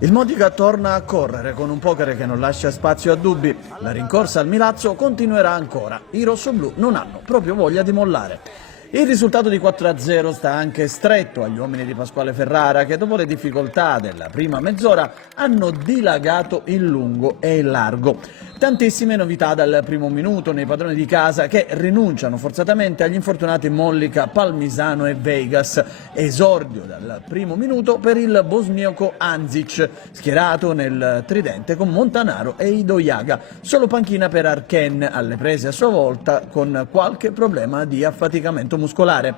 Il Modica torna a correre con un poker che non lascia spazio a dubbi. La rincorsa al Milazzo continuerà ancora. I rossoblù non hanno proprio voglia di mollare. Il risultato di 4-0 sta anche stretto agli uomini di Pasquale Ferrara che dopo le difficoltà della prima mezz'ora hanno dilagato in lungo e in largo. Tantissime novità dal primo minuto nei padroni di casa che rinunciano forzatamente agli infortunati Mollica, Palmisano e Vegas. Esordio dal primo minuto per il bosniaco Anzic, schierato nel tridente con Montanaro e Idoiaga. Solo panchina per Arken, alle prese a sua volta con qualche problema di affaticamento muscolare.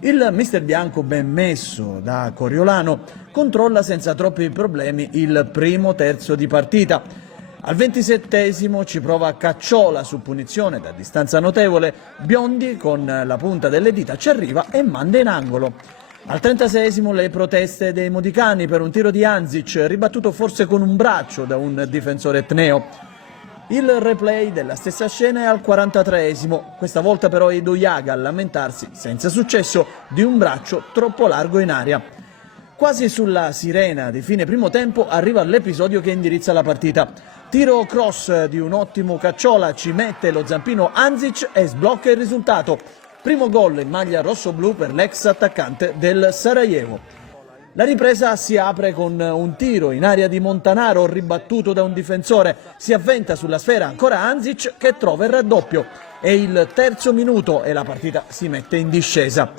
Il mister bianco ben messo da Coriolano controlla senza troppi problemi il primo terzo di partita. Al 27esimo ci prova Cacciola su punizione da distanza notevole, Biondi con la punta delle dita ci arriva e manda in angolo. Al 36esimo le proteste dei modicani per un tiro di Anzic, ribattuto forse con un braccio da un difensore etneo. Il replay della stessa scena è al 43esimo, questa volta però è Idoiaga a lamentarsi, senza successo, di un braccio troppo largo in aria. Quasi sulla sirena di fine primo tempo arriva l'episodio che indirizza la partita. Tiro cross di un ottimo Cacciola ci mette lo zampino Anzic e sblocca il risultato. Primo gol in maglia rossoblù per l'ex attaccante del Sarajevo. La ripresa si apre con un tiro in aria di Montanaro ribattuto da un difensore. Si avventa sulla sfera ancora Anzic che trova il raddoppio. È il terzo minuto e la partita si mette in discesa.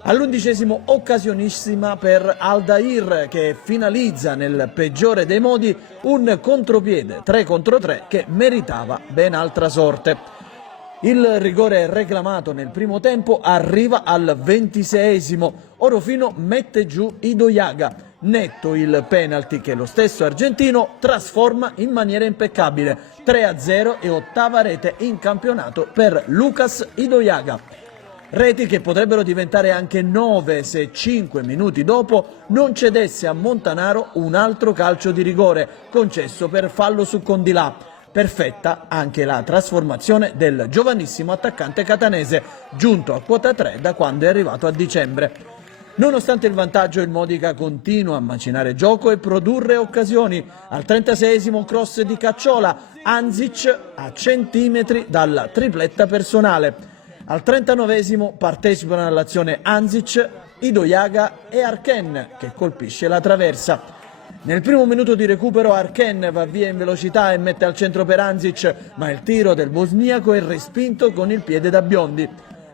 All'11esimo occasionissima per Aldair che finalizza nel peggiore dei modi un contropiede 3 contro 3 che meritava ben altra sorte. Il rigore reclamato nel primo tempo arriva al 26esimo. Orofino mette giù Idoiaga. Netto il penalty che lo stesso argentino trasforma in maniera impeccabile. 3-0 e ottava rete in campionato per Lucas Idoiaga. Reti che potrebbero diventare anche 9 se 5 minuti dopo non cedesse a Montanaro un altro calcio di rigore concesso per fallo su Condilà. Perfetta anche la trasformazione del giovanissimo attaccante catanese, giunto a quota 3 da quando è arrivato a dicembre. Nonostante il vantaggio, il Modica continua a macinare gioco e produrre occasioni. Al 36esimo cross di Cacciola, Anzic a centimetri dalla tripletta personale. Al 39esimo partecipano all'azione Anzic, Idoiaga e Arken che colpisce la traversa. Nel primo minuto di recupero Arken va via in velocità e mette al centro per Anzic, ma il tiro del bosniaco è respinto con il piede da Biondi.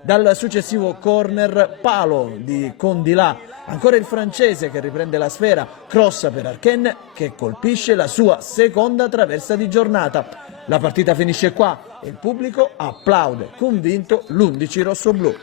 Dal successivo corner palo di Condilà, ancora il francese che riprende la sfera, crossa per Arken che colpisce la sua seconda traversa di giornata. La partita finisce qua e il pubblico applaude convinto l'11 rossoblù.